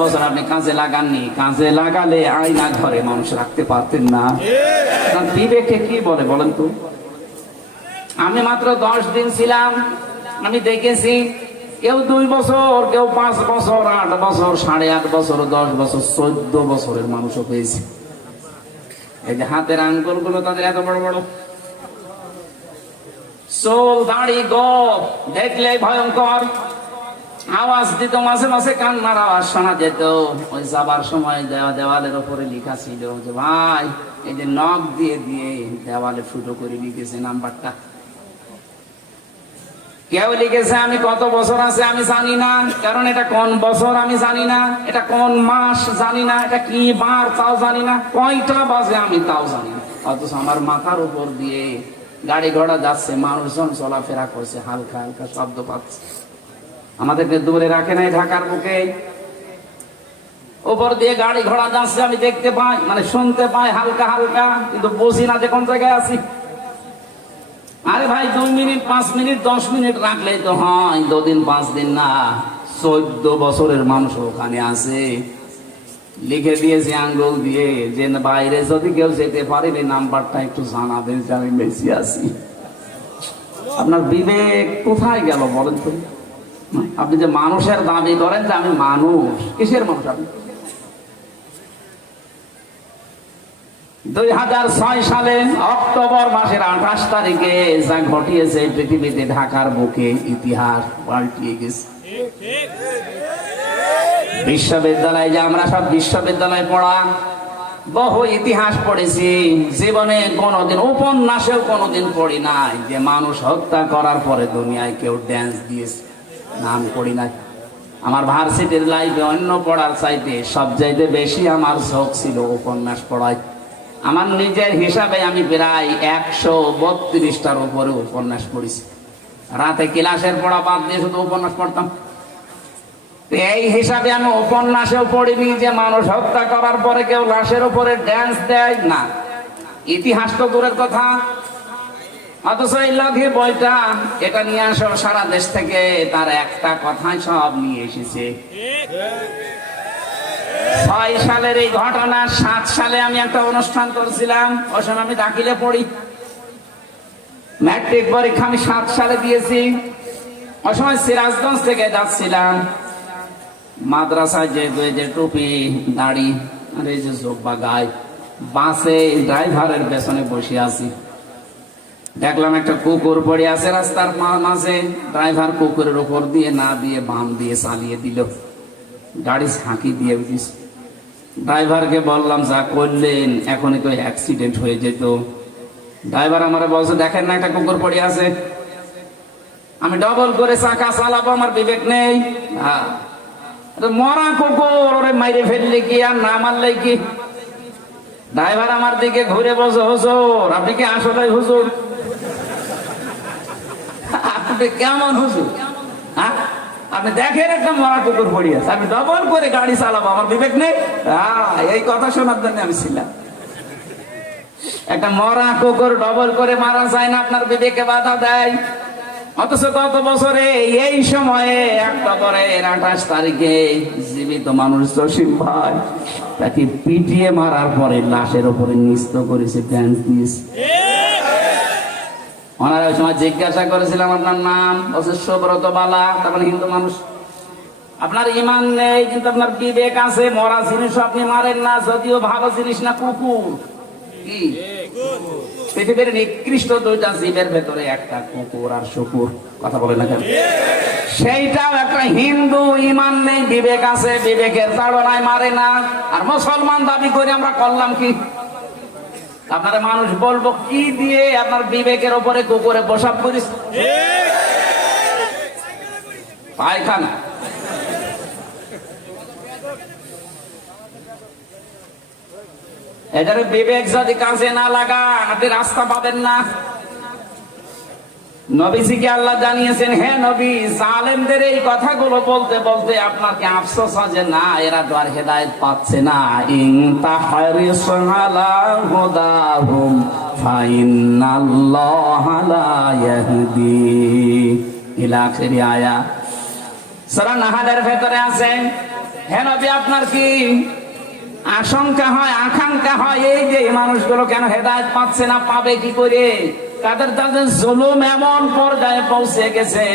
বছর আপনি কাজে লাগাননি, কাজে লাগালে আয়না ঘরে মানুষ রাখতে পারতেন না। বিবেকে কি বলে বলেন তো? আমি মাত্র 10 দিন ছিলাম, আমি দেখেছি কেউ 2 বছর, কেউ 5 বছর, 8 বছর, 8.5 বছর, 10 বছর, 14 বছরের মানুষও পেয়েছে। এই যে হাতের আঙ্গুল গুলো তাদের এত বড় বড়, চুল দাড়ি গোঁফ দেখলে ভয়ঙ্কর। আওয়াজ দিত, মাঝে মাঝে কান্নার আওয়াজ শোনা যেত। ওই যাবার সময় দেওয়ালের উপরে লেখা ছিল যে ভাই এই যে নখ দিয়ে দিয়ে দেওয়ালে ফুটো করে লিখেছে নাম্বারটা। কেউ লিখেছে আমি কত বছর আছে আমি জানি না, কারণ এটা কোন বছর আমি জানি না, এটা কোন মাস জানি না, এটা কি বার তাও জানি না, কয়টা বাজে আমি তাও জানি না। অথচ আমার মাথার উপর দিয়ে গাড়ি ঘোড়া যাচ্ছে, মানুষজন চলাফেরা করছে, হালকা হালকা শব্দ পাচ্ছে। আমাদেরকে দূরে রাখে নাই ঢাকার বুকে, উপর দিয়ে গাড়ি ঘোড়া যাচ্ছে, আমি দেখতে পাই, মানে শুনতে পাই হালকা হালকা, কিন্তু বুঝি না যে কোন জায়গায় আছি। আরে ভাই 2 মিনিট 5 মিনিট 10 মিনিট রাখলেই তো হয়, 2 দিন 5 দিন না, 14 বছরের মানুষ ওখানে আছে। লিখে দিয়েছে আঙ্গুল দিয়ে যে বাইরে যদি কেউ যেতে পারে এই নাম্বারটা একটু জানাবেন যে আমি বেশি আছি। আপনার বিবেক কোথায় গেল বলেন তো? আপনি যে মানুষের দাবি করেন যে আমি মানুষ, কিসের মানুষ আপনি? 2006 সালে অক্টোবর মাসের 28 তারিখে যা ঘটিয়েছে পৃথিবীতে, ঢাকার বুকে ইতিহাস পাল্টিয়ে গেছে। বিশ্ববিদ্যালয়ে যে আমরা সব বিশ্ববিদ্যালয়ে পড়া, বহু ইতিহাস পড়েছি, জীবনে কোনোদিন উপন্যাসেও কোনোদিন পড়ি নাই যে মানুষ হত্যা করার পরে দুনিয়ায় কেউ ড্যান্স দিয়েছে, নাম পড়ি নাই। আমার ভার্সিটির লাইফে অন্য পড়ার চাইতে সবচাইতে বেশি আমার ঝোঁক ছিল উপন্যাস পড়ায়। আমার নিজের হিসাবে আমি প্রায় 132টার উপরে উপন্যাস পড়েছি। রাতে ক্লাসের পড়া বাদ দিয়ে শুধু উপন্যাস পড়তাম। এই হিসাবে আমি উপন্যাসেও পড়িনি যে মানুষ হত্যা করার পরে কেউ লাশের উপরে ড্যান্স দেয় না। ইতিহাস তো দূরের কথা, অথচ এই লঘি বইটা এটা নিয়ে আসো সারা দেশ থেকে, তার একটা কথাই সব নিয়ে এসেছে। 6 সালের এই ঘটনা, 7 সালে আমি একটা অনুষ্ঠান করছিলাম, ওই সময় আমি দাখিলে পড়ি, ম্যাট্রিক পরীক্ষা আমি 7 সালে দিয়েছি। ওই সময় সিরাজগঞ্জ থেকে যাচ্ছিলাম, মাদ্রাসায় যে টুপি দাড়ি আর এই যে জোব্বা গায়ে, বাসে ড্রাইভারের পেছনে বসে আছি, দেখলাম একটা কুকুর পড়ে আছে রাস্তার মাঝে। ড্রাইভার কুকুরের উপর দিয়ে না দিয়ে বাম দিয়ে চালিয়ে দিল, গাড়ি ঝাঁকি দিয়ে দিস। ড্রাইভারকে বললাম যা করলেন এখনই তো অ্যাক্সিডেন্ট হয়ে যেত। ড্রাইভার আমার বলছে দেখেন না একটা কুকুর পড়ে আছে, আমি ডবল করে চাকা চালাবো, আমার বিবেক নেই। মরা কুকুর, ওরে মাইরে ফেললে কি আর না মারলে কি? ড্রাইভার আমার দিকে ঘুরে বলছে হুজুর আপনি কি আসলে হুজুর? আপনি কেমন হুজুর? হ্যাঁ আপনি দেখেন একটা মরা কুকুর পড়ে আছে, আমি ডবল করে গাড়ি চালাবো, আমার বিবেক নেই? এই কথা শোনার জন্য আমি ছিলাম। একটা মরা কুকুর ডবল করে মারা যায় না, আপনার বিবেকে বাধা দেয়। অথচ গত বছরে এই সময়ে অক্টোবরের 28 তারিখে জীবিত মানুষ জসিম ভাই, তাকে পিটিয়ে মারার পরে লাশের উপরে নৃত্য করেছে, ড্যান্স দিয়েছে। ওনারা ওই সময় জিজ্ঞাসা করেছিলাম আপনার নাম, বলছে সুব্রত বালা, তার মানে হিন্দু মানুষ। আপনার ইমান নেই কিন্তু আপনার বিবেক আছে, মরা জিনিস আপনি মারেন না, যদিও ভালো জিনিস না, কুকুর। কি পৃথিবীর নিকৃষ্ট 2টা জীবের ভেতরে একটা কুকুর আর শুকুর, কথা বলে না কেন? সেইটাও একটা হিন্দু, ইমান নেই, বিবেক আছে, বিবেকের তাড়নায় মারে না। আর মুসলমান দাবি করে আমরা করলাম কি? আপনারা মানুষ বলবো কি দিয়ে? আপনার বিবেকের উপরে কুকুরে বসাব করিস, পায়খানা। এটার বিবেক যদি কাজে না লাগান আপনি রাস্তা পাবেন না। নবীজিকে আল্লাহ জানিয়েছেন, হে নবী, জালেমদের এই কথাগুলো বলতে বলতে আপনাকে আফসোস হয় যে না এরা তো আর হেদায়েত পাচ্ছে না। ইন তাহরিস আলা হুদাহুম ফাইন্নাল্লাহা লা ইয়াহদি ইলা আখিরি আয়াত। সূরা নাহলের ভেতরে আছে হে নবী, আপনার কি আশঙ্কা হয়, আকাঙ্ক্ষা হয় এই যে এই মানুষগুলো কেন হেদায়েত পাচ্ছে না, পাবে কি করে? তাদের জুলুম এমন পর্যায়ে পৌঁছে গেছে